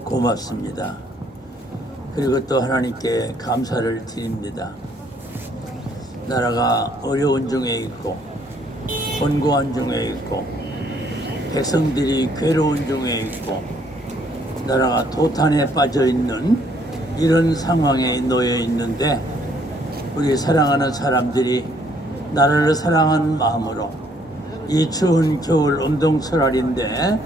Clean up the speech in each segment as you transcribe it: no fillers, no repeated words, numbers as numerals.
고맙습니다. 그리고 또 하나님께 감사를 드립니다. 나라가 어려운 중에 있고 곤고한 중에 있고 백성들이 괴로운 중에 있고 나라가 도탄에 빠져 있는 이런 상황에 놓여 있는데 우리 사랑하는 사람들이 나라를 사랑하는 마음으로 이 추운 겨울 운동설날인데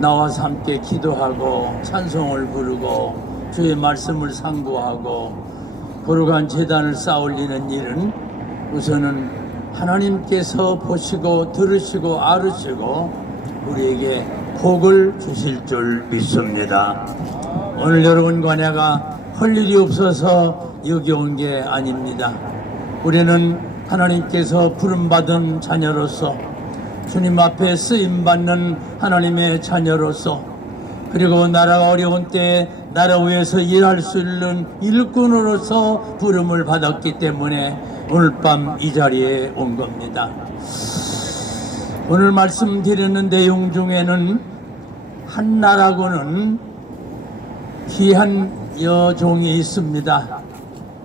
나와서 함께 기도하고 찬송을 부르고 주의 말씀을 상고하고 거룩한 제단을 쌓아올리는 일은 우선은 하나님께서 보시고 들으시고 아르시고 우리에게 복을 주실 줄 믿습니다. 오늘 여러분과 내가 할 일이 없어서 여기 온 게 아닙니다. 우리는 하나님께서 부름받은 자녀로서 주님 앞에 쓰임받는 하나님의 자녀로서 그리고 나라가 어려운 때에 나라 위에서 일할 수 있는 일꾼으로서 부름을 받았기 때문에 오늘 밤 이 자리에 온 겁니다. 오늘 말씀드리는 내용 중에는 한나라고는 귀한 여종이 있습니다.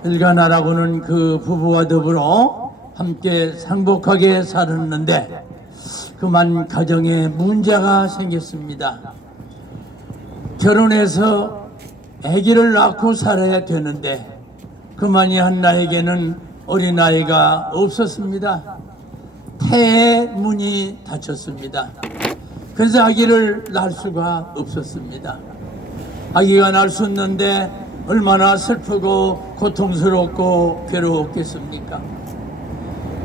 일가나라고는 그 부부와 더불어 함께 행복하게 살았는데 그만 가정에 문제가 생겼습니다. 결혼해서 아기를 낳고 살아야 되는데 그만이 한나에게는 어린아이가 없었습니다. 태의 문이 닫혔습니다. 그래서 아기를 낳을 수가 없었습니다. 아기가 낳을 수 없는데 얼마나 슬프고 고통스럽고 괴로웠겠습니까?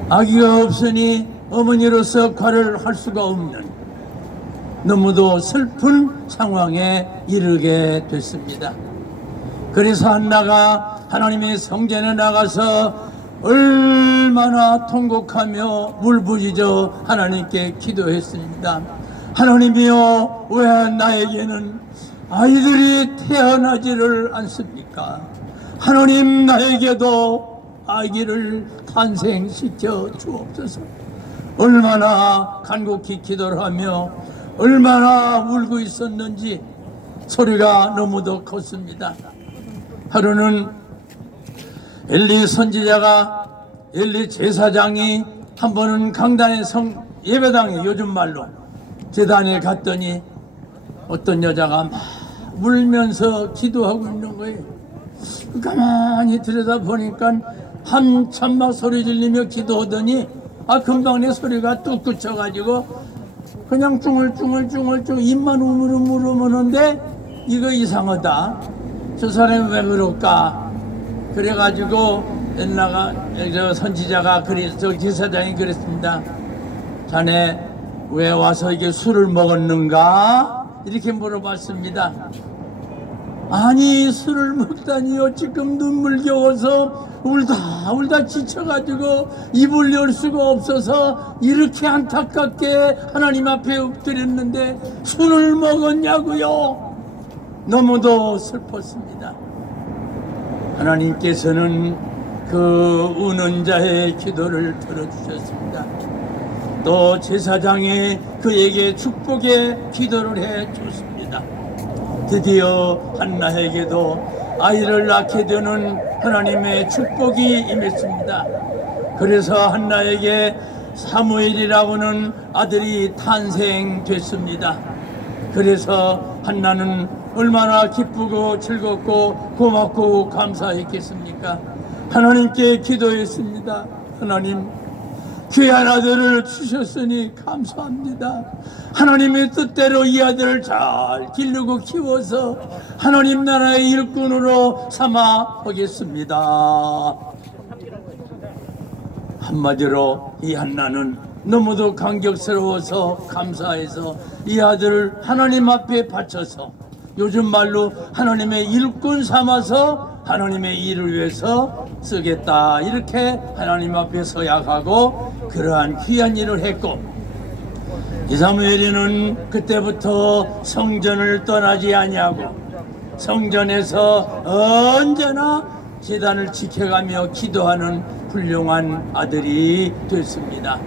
아기가 없으니 어머니로서 역할을 할 수가 없는 너무도 슬픈 상황에 이르게 됐습니다. 그래서 한나가 하나님의 성전에 나가서 얼마나 통곡하며 울부짖어 하나님께 기도했습니다. 하나님이여, 왜 나에게는 아이들이 태어나지를 않습니까? 하나님, 나에게도 아기를 탄생시켜 주옵소서. 얼마나 간곡히 기도를 하며 얼마나 울고 있었는지 소리가 너무도 컸습니다. 하루는 엘리 선지자가 엘리 제사장이 한 번은 강단의 예배당에 요즘 말로 제단에 갔더니 어떤 여자가 막 울면서 기도하고 있는 거예요. 가만히 들여다보니까 한참 막 소리 질리며 기도하더니 금방 내 소리가 뚝 그쳐가지고 그냥 쭝얼쭝얼 입만 우물우물하는데 이거 이상하다. 저 사람이 왜 그럴까? 그래가지고 저 선지자가 저 제사장이 그랬습니다. 자네 왜 와서 이게 술을 먹었는가? 이렇게 물어봤습니다. 아니, 술을 먹다니요. 지금 눈물겨워서 울다 지쳐가지고 입을 열 수가 없어서 이렇게 안타깝게 하나님 앞에 엎드렸는데 술을 먹었냐고요? 너무도 슬펐습니다. 하나님께서는 그 우는 자의 기도를 들어주셨습니다. 또 제사장이 그에게 축복의 기도를 해줬습니다. 드디어 한나에게도 아이를 낳게 되는 하나님의 축복이 임했습니다. 그래서 한나에게 사무엘이라고는 아들이 탄생됐습니다. 그래서 한나는 얼마나 기쁘고 즐겁고 고맙고 감사했겠습니까? 하나님께 기도했습니다. 하나님, 귀한 아들을 주셨으니 감사합니다. 하나님의 뜻대로 이 아들을 잘 기르고 키워서 하나님 나라의 일꾼으로 삼아 보겠습니다. 한마디로 이 한나는 너무도 감격스러워서 감사해서 이 아들을 하나님 앞에 바쳐서 요즘 말로 하나님의 일꾼 삼아서 하나님의 일을 위해서 쓰겠다, 이렇게 하나님 앞에 서약하고 그러한 귀한 일을 했고, 이 사무엘이는 그때부터 성전을 떠나지 아니하고 성전에서 언제나 제단을 지켜가며 기도하는 훌륭한 아들이 됐습니다.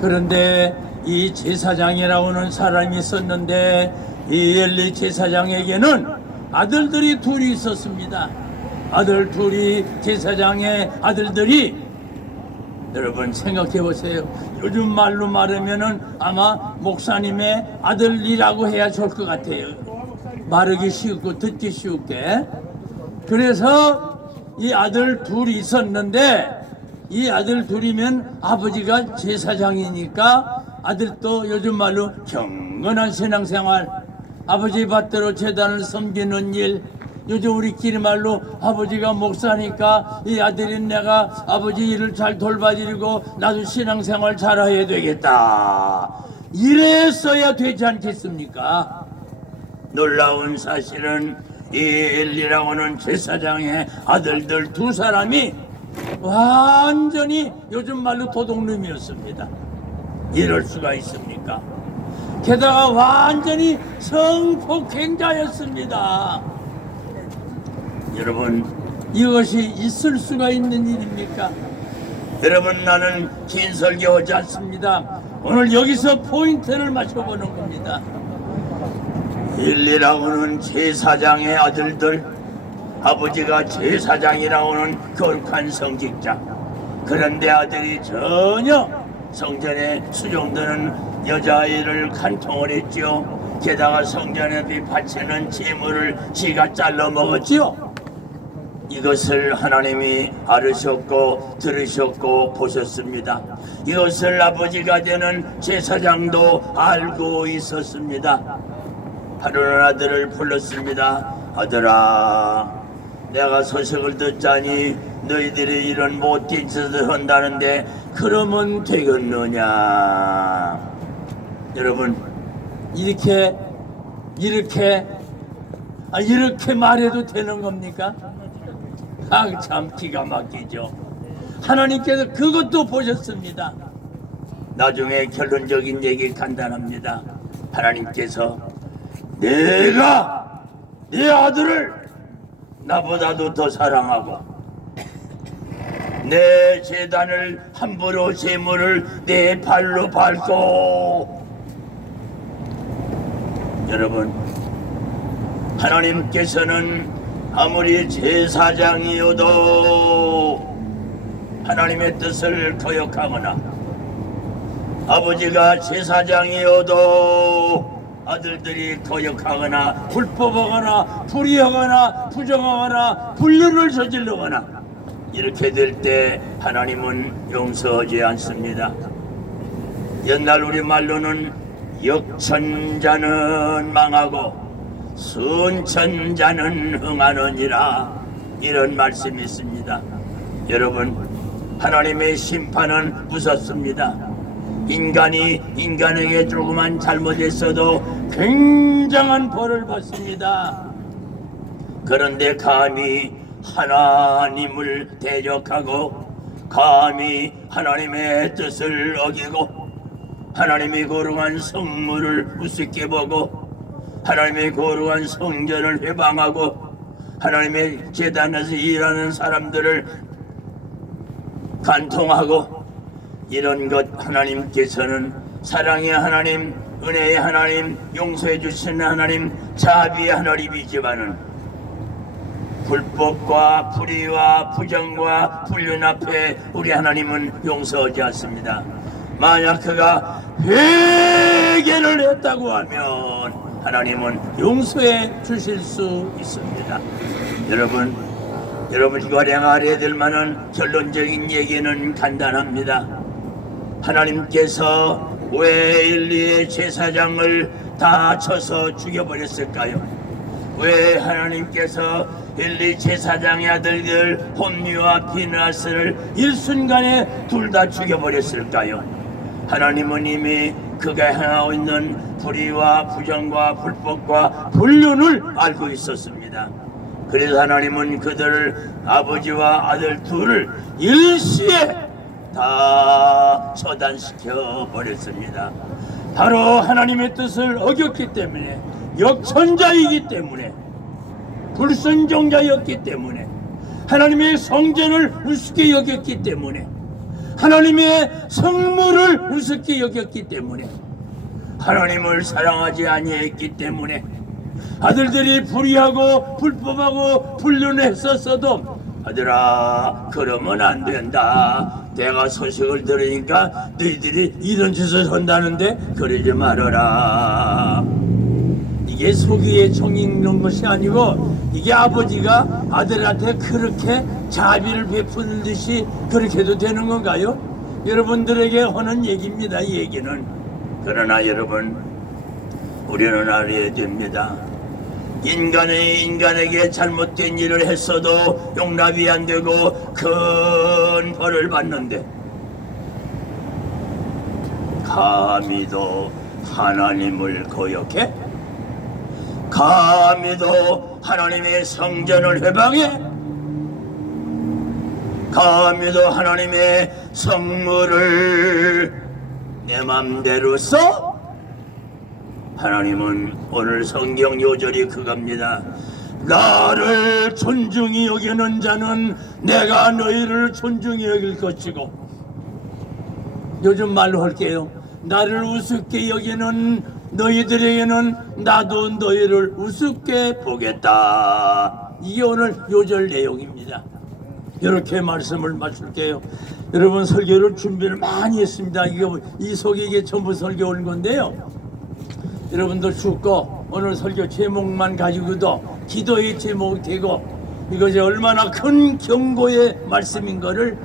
그런데 이 제사장이라고는 사람이 있었는데 이 엘리 제사장에게는 아들들이 둘이 있었습니다. 아들 둘이, 제사장의 아들들이, 여러분 생각해 보세요. 요즘 말로 말하면은 아마 목사님의 아들이라고 해야 좋을 것 같아요. 말하기 쉽고 듣기 쉽게. 그래서 이 아들 둘이 있었는데, 이 아들 둘이면 아버지가 제사장이니까 아들도 요즘 말로 경건한 신앙생활, 아버지 밭대로 제단을 섬기는 일, 요즘 우리끼리 말로 아버지가 목사니까 이 아들인 내가 아버지 일을 잘 돌봐드리고 나도 신앙생활 잘해야 되겠다, 이랬어야 되지 않겠습니까? 놀라운 사실은 이 엘리라고는 제사장의 아들들 두 사람이 완전히 요즘 말로 도둑놈이었습니다. 이럴 수가 있습니까? 게다가 완전히 성폭행자였습니다. 여러분, 이것이 있을 수가 있는 일입니까? 여러분, 나는 긴 설교하지 않습니다. 오늘 여기서 포인트를 맞춰보는 겁니다. 엘리라고는 제사장의 아들들, 아버지가 제사장이라고는 거룩한 성직자. 그런데 아들이 전혀 성전에 수종드는 여자아이를 간통을 했지요. 게다가 성전에 바치는 재물을 지가 잘라 먹었지요. 이것을 하나님이 알으셨고 들으셨고 보셨습니다. 이것을 아버지가 되는 제사장도 알고 있었습니다. 하루는 아들을 불렀습니다. 아들아, 내가 소식을 듣자니 너희들이 이런 못된 짓을 한다는데 그러면 되겠느냐? 여러분, 이렇게 말해도 되는 겁니까? 아, 참 기가 막히죠. 하나님께서 그것도 보셨습니다. 나중에 결론적인 얘기 간단합니다. 하나님께서 내가 네 아들을 나보다도 더 사랑하고 내 제단을 함부로 재물을 내 발로 밟고, 여러분, 하나님께서는 아무리 제사장이어도 하나님의 뜻을 거역하거나 아버지가 제사장이어도 아들들이 거역하거나 불법하거나 불의하거나 부정하거나 불륜을 저지르거나 이렇게 될 때 하나님은 용서하지 않습니다. 옛날 우리말로는 역천자는 망하고 순천자는 흥하느니라, 이런 말씀이 있습니다. 여러분, 하나님의 심판은 무섭습니다. 인간이 인간에게 조그만 잘못했어도 굉장한 벌을 받습니다. 그런데 감히 하나님을 대적하고 감히 하나님의 뜻을 어기고 하나님의 거룩한 성물을 우습게 보고 하나님의 거룩한 성전을 회방하고 하나님의 제단에서 일하는 사람들을 간통하고, 이런 것 하나님께서는 사랑의 하나님, 은혜의 하나님, 용서해 주시는 하나님, 자비의 하나님이지만은 불법과 불의와 부정과 불륜 앞에 우리 하나님은 용서하지 않습니다. 만약 그가 회개를 했다고 하면 하나님은 용서해 주실 수 있습니다. 여러분 이거랑 알아야 될 만한 결론적인 얘기는 간단합니다. 하나님께서 왜 엘리의 제사장을 다 쳐서 죽여버렸을까요? 왜 하나님께서 엘리 제사장의 아들들 홈리와 비나스를 일순간에 둘 다 죽여버렸을까요? 하나님은 이미 그가 행하고 있는 불의와 부정과 불법과 불륜을 알고 있었습니다. 그래서 하나님은 그들을, 아버지와 아들 둘을 일시에 다 처단시켜 버렸습니다. 바로 하나님의 뜻을 어겼기 때문에, 역천자이기 때문에, 불순종자였기 때문에, 하나님의 성전을 우습게 여겼기 때문에, 하나님의 성물을 우습게 여겼기 때문에, 하나님을 사랑하지 아니했기 때문에 아들들이 불의하고 불법하고 불륜했었어도 아들아 그러면 안 된다. 내가 소식을 들으니까 너희들이 이런 짓을 한다는데 그러지 말아라. 이게 속이의 정이 있는 것이 아니고 이게 아버지가 아들한테 그렇게 자비를 베푸는 듯이 그렇게 해도 되는 건가요? 여러분들에게 하는 얘기입니다. 이 얘기는. 그러나 여러분 우리는 알아야 됩니다. 인간에게 잘못된 일을 했어도 용납이 안 되고 큰 벌을 받는데 감히도 하나님을 거역해? 감히도 하나님의 성전을 회방해? 감히도 하나님의 성물을 내 맘대로 써? 하나님은 오늘 성경 요절이 그겁니다. 나를 존중히 여기는 자는 내가 너희를 존중히 여길 것이고, 요즘 말로 할게요. 나를 우습게 여기는 너희들에게는 나도 너희를 우습게 보겠다. 이게 오늘 요절 내용입니다. 이렇게 말씀을 마칠게요. 여러분 설교를 준비를 많이 했습니다. 이 속에 이게 전부 설교 온 건데요. 여러분들 죽고 오늘 설교 제목만 가지고도 기도의 제목이 되고 이것이 얼마나 큰 경고의 말씀인 거를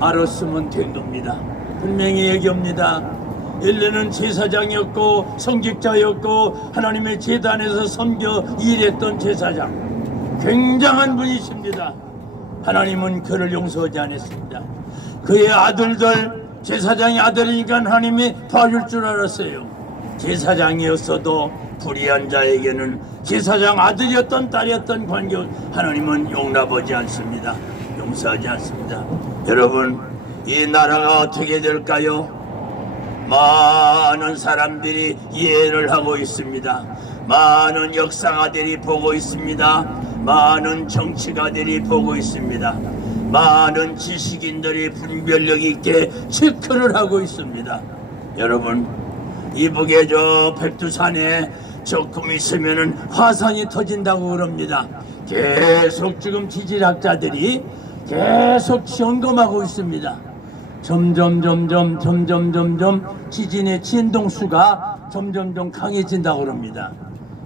알았으면 된 겁니다. 분명히 얘기합니다. 엘레는 제사장이었고 성직자였고 하나님의 제단에서 섬겨 일했던 제사장, 굉장한 분이십니다. 하나님은 그를 용서하지 않았습니다. 그의 아들들, 제사장의 아들이니까 하나님이 봐줄 줄 알았어요. 제사장이었어도 불의한 자에게는 제사장 아들이었던 딸이었던 관계 하나님은 용납하지 않습니다. 용서하지 않습니다. 여러분 이 나라가 어떻게 될까요? 많은 사람들이 이해를 하고 있습니다. 많은 역사가들이 보고 있습니다. 많은 정치가들이 보고 있습니다. 많은 지식인들이 분별력 있게 체크를 하고 있습니다. 여러분 이북에 저 백두산에 조금 있으면은 화산이 터진다고 그럽니다. 계속 지금 지질학자들이 계속 점검하고 있습니다. 점점 지진의 진동수가 점점 강해진다고 그럽니다.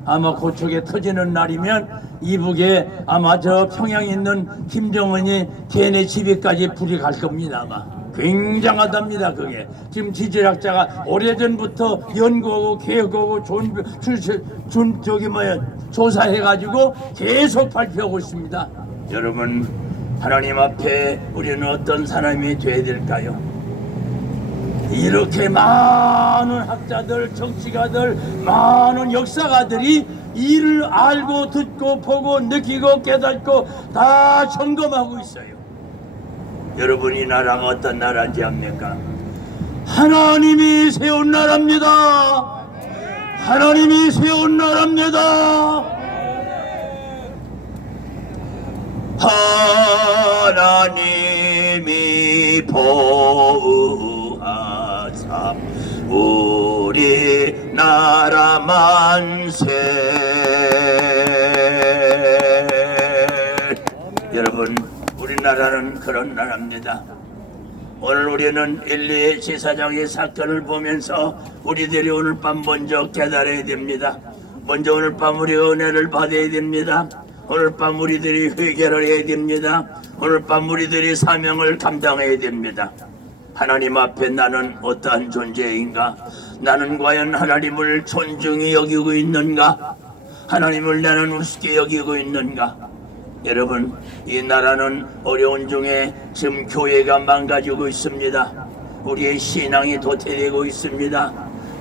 아마 그쪽에 터지는 날이면 이북에 아마 저 평양에 있는 김정은이 걔네 집에까지 불이 갈 겁니다. 아마 굉장하답니다. 그게 지금 지질학자가 오래전부터 연구하고 계획하고 조사해가지고 계속 발표하고 있습니다. 여러분 하나님 앞에 우리는 어떤 사람이 돼야 될까요? 이렇게 많은 학자들, 정치가들, 많은 역사가들이 이를 알고 듣고 보고 느끼고 깨닫고 다 점검하고 있어요. 여러분 이 나라가 어떤 나라인지 압니까? 하나님이 세운 나라입니다. 하나님이 세운 나라입니다. 하나님이 보호하사 우리나라 만세. 여러분 우리나라는 그런 나라입니다. 오늘 우리는 엘리의 제사장의 사건을 보면서 우리들이 오늘 밤 먼저 깨달아야 됩니다. 먼저 오늘 밤 우리가 은혜를 받아야 됩니다. 오늘 밤 우리들이 회개를 해야 됩니다. 오늘 밤 우리들이 사명을 감당해야 됩니다. 하나님 앞에 나는 어떠한 존재인가? 나는 과연 하나님을 존중히 여기고 있는가? 하나님을 나는 우습게 여기고 있는가? 여러분 이 나라는 어려운 중에 지금 교회가 망가지고 있습니다. 우리의 신앙이 도태되고 있습니다.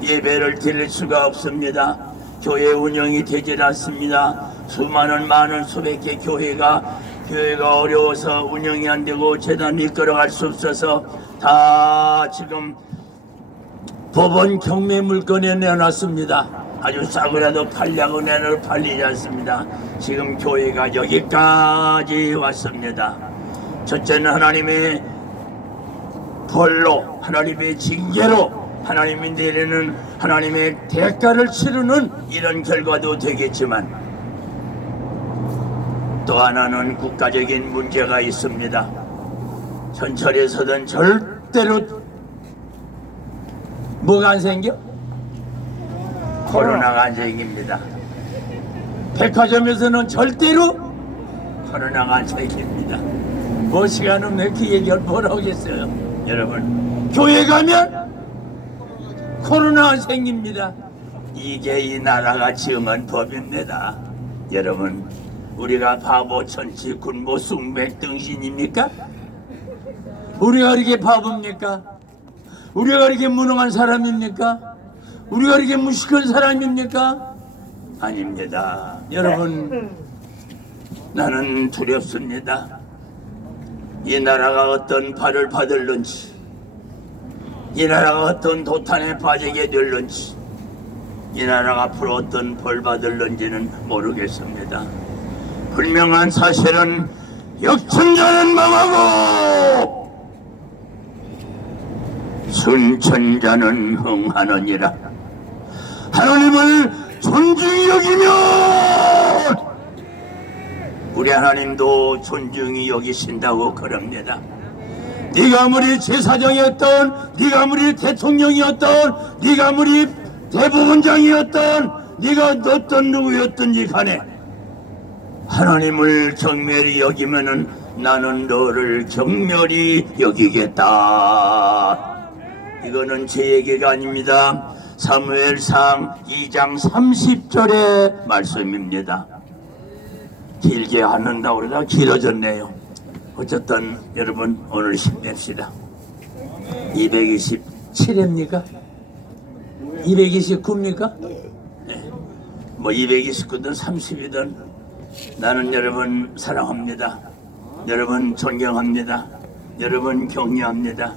예배를 드릴 수가 없습니다. 교회 운영이 되질 않습니다. 많은 수백 개 교회가 어려워서 운영이 안 되고 재단이 이끌어갈 수 없어서 다 지금 법원 경매 물건에 내놨습니다. 아주 싸구려도 팔려고 내놓을 팔리지 않습니다. 지금 교회가 여기까지 왔습니다. 첫째는 하나님의 벌로, 하나님의 징계로 하나님이 내리는 하나님의 대가를 치르는 이런 결과도 되겠지만 또 하나는 국가적인 문제가 있습니다. 전철에서는 절대로 뭐가 안 생겨? 코로나가 안 생깁니다. 백화점에서는 절대로 코로나가 안 생깁니다. 뭐 시간 없네 그 얘기를 뭐라고 하겠어요. 여러분 교회 가면 코로나 안 생깁니다. 이게 이 나라가 지음한 법입니다. 여러분 우리가 바보 천치 군모 숭백 등신입니까? 우리가 이렇게 바보입니까? 우리가 이렇게 무능한 사람입니까? 우리가 이렇게 무식한 사람입니까? 아닙니다. 여러분 나는 두렵습니다. 이 나라가 어떤 발을 받을런지, 이 나라가 어떤 도탄에 빠지게 될런지, 이 나라가 앞으로 어떤 벌 받을런지는 모르겠습니다. 분명한 사실은 역천자는 망하고 순천자는 흥하느니라. 하나님을 존중히 여기면 우리 하나님도 존중히 여기신다고 그럽니다. 네가 아무리 제사장이었던, 네가 아무리 대통령이었던, 네가 아무리 대법원장이었던, 네가 어떤 누구였든지 간에 하나님을 경멸히 여기면은 나는 너를 경멸히 여기겠다. 이거는 제 얘기가 아닙니다. 사무엘상 2장 30절의 말씀입니다. 길게 하는다고 그러다 길어졌네요. 어쨌든 여러분 오늘 힘냅시다. 227회입니까? 229입니까? 네. 뭐 229든 30이든 나는 여러분 사랑합니다. 여러분 존경합니다. 여러분 격려합니다.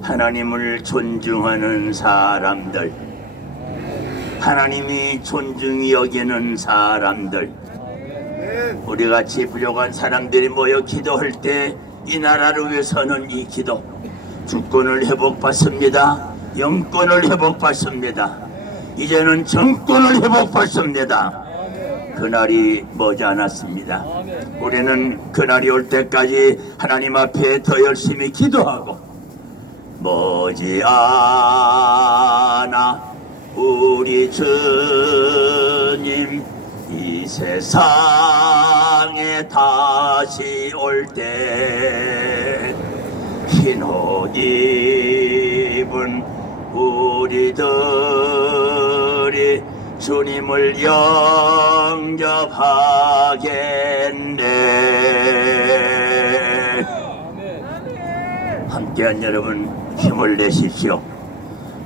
하나님을 존중하는 사람들, 하나님이 존중히 여기는 사람들, 우리같이 부족한 사람들이 모여 기도할 때 이 나라를 위해서는 이 기도, 주권을 회복받습니다. 영권을 회복받습니다. 이제는 정권을 회복받습니다. 그날이 머지않았습니다. 우리는 그날이 올 때까지 하나님 앞에 더 열심히 기도하고 머지않아 우리 주님 이 세상에 다시 올 때 흰 옷 입은 우리들이 주님을 영접하겠네. 함께한 여러분 힘을 내십시오.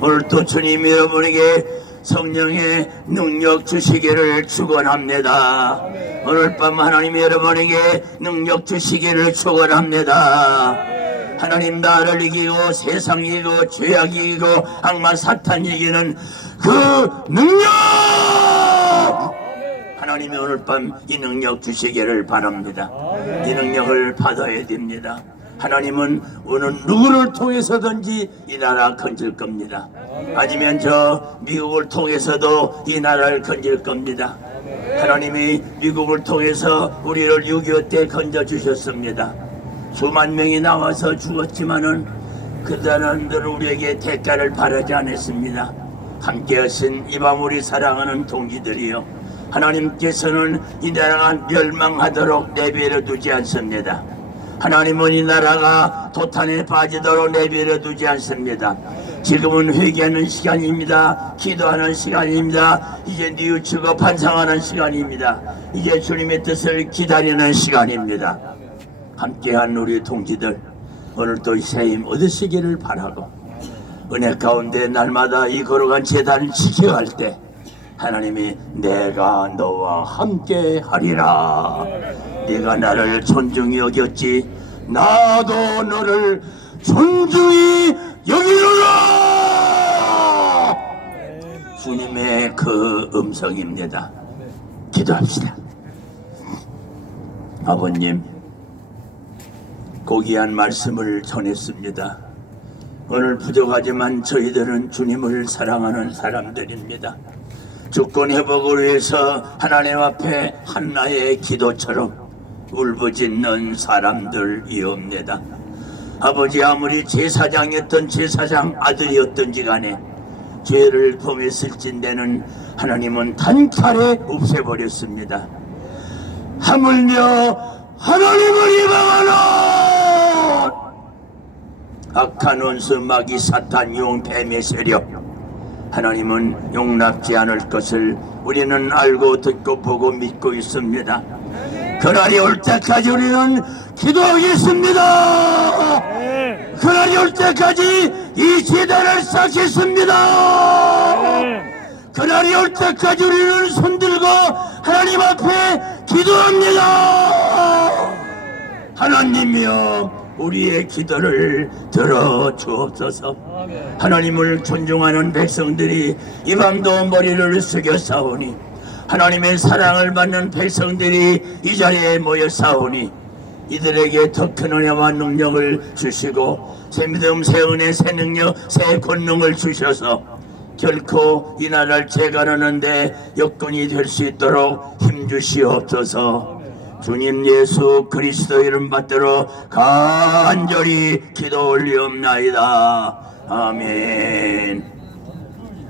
오늘 또 주님 여러분에게 성령의 능력 주시기를 축원합니다. 오늘 밤 하나님 여러분에게 능력 주시기를 축원합니다. 하나님 나를 이기고 세상 이기고 죄악 이기고 악마 사탄 이기는 그 능력, 하나님이 오늘 밤 이 능력 주시기를 바랍니다. 이 능력을 받아야 됩니다. 하나님은 오늘 누구를 통해서든지 이 나라 건질 겁니다. 아니면 저 미국을 통해서도 이 나라를 건질 겁니다. 하나님이 미국을 통해서 우리를 6.25 때 건져주셨습니다. 수만 명이 나와서 죽었지만은 그 사람들은 우리에게 대가를 바라지 않았습니다. 함께 하신 이 밤 우리 사랑하는 동지들이요, 하나님께서는 이 나라가 멸망하도록 내버려 두지 않습니다. 하나님은 이 나라가 도탄에 빠지도록 내버려 두지 않습니다. 지금은 회개하는 시간입니다. 기도하는 시간입니다. 이제 뉘우치고 반성하는 시간입니다. 이제 주님의 뜻을 기다리는 시간입니다. 함께한 우리 동지들 오늘도 새 힘 얻으시기를 바라고, 은혜 가운데 날마다 이 걸어간 제단을 지켜갈 때 하나님이 내가 너와 함께 하리라, 네가 나를 존중히 여겼지 나도 너를 존중히 여기노라, 주님의 그 음성입니다. 기도합시다. 아버님, 고귀한 말씀을 전했습니다. 오늘 부족하지만 저희들은 주님을 사랑하는 사람들입니다. 주권 회복을 위해서 하나님 앞에 한나의 기도처럼 울부짖는 사람들이옵니다. 아버지, 아무리 제사장이었던 제사장 아들이었던지 간에 죄를 범했을진대는 하나님은 단칼에 없애버렸습니다. 하물며 하나님을 이방하는 악한 원수 마귀 사탄 용 뱀의 세력, 하나님은 용납지 않을 것을 우리는 알고 듣고 보고 믿고 있습니다. 그날이 올 때까지 우리는 기도하겠습니다. 그날이 올 때까지 이 제단을 쌓겠습니다. 그날이 올 때까지 우리는 손들고 하나님 앞에 기도합니다. 하나님이여, 우리의 기도를 들어주옵소서. 하나님을 존중하는 백성들이 이 밤도 머리를 숙여 싸우니, 하나님의 사랑을 받는 백성들이 이 자리에 모여 싸우니, 이들에게 더 큰 은혜와 능력을 주시고 새 믿음, 새 은혜, 새 능력, 새 권능을 주셔서 결코 이 나라를 재건하는데 여건이 될 수 있도록 힘주시옵소서. 주님 예수 그리스도 이름 받들어 간절히 기도 올리옵나이다. 아멘.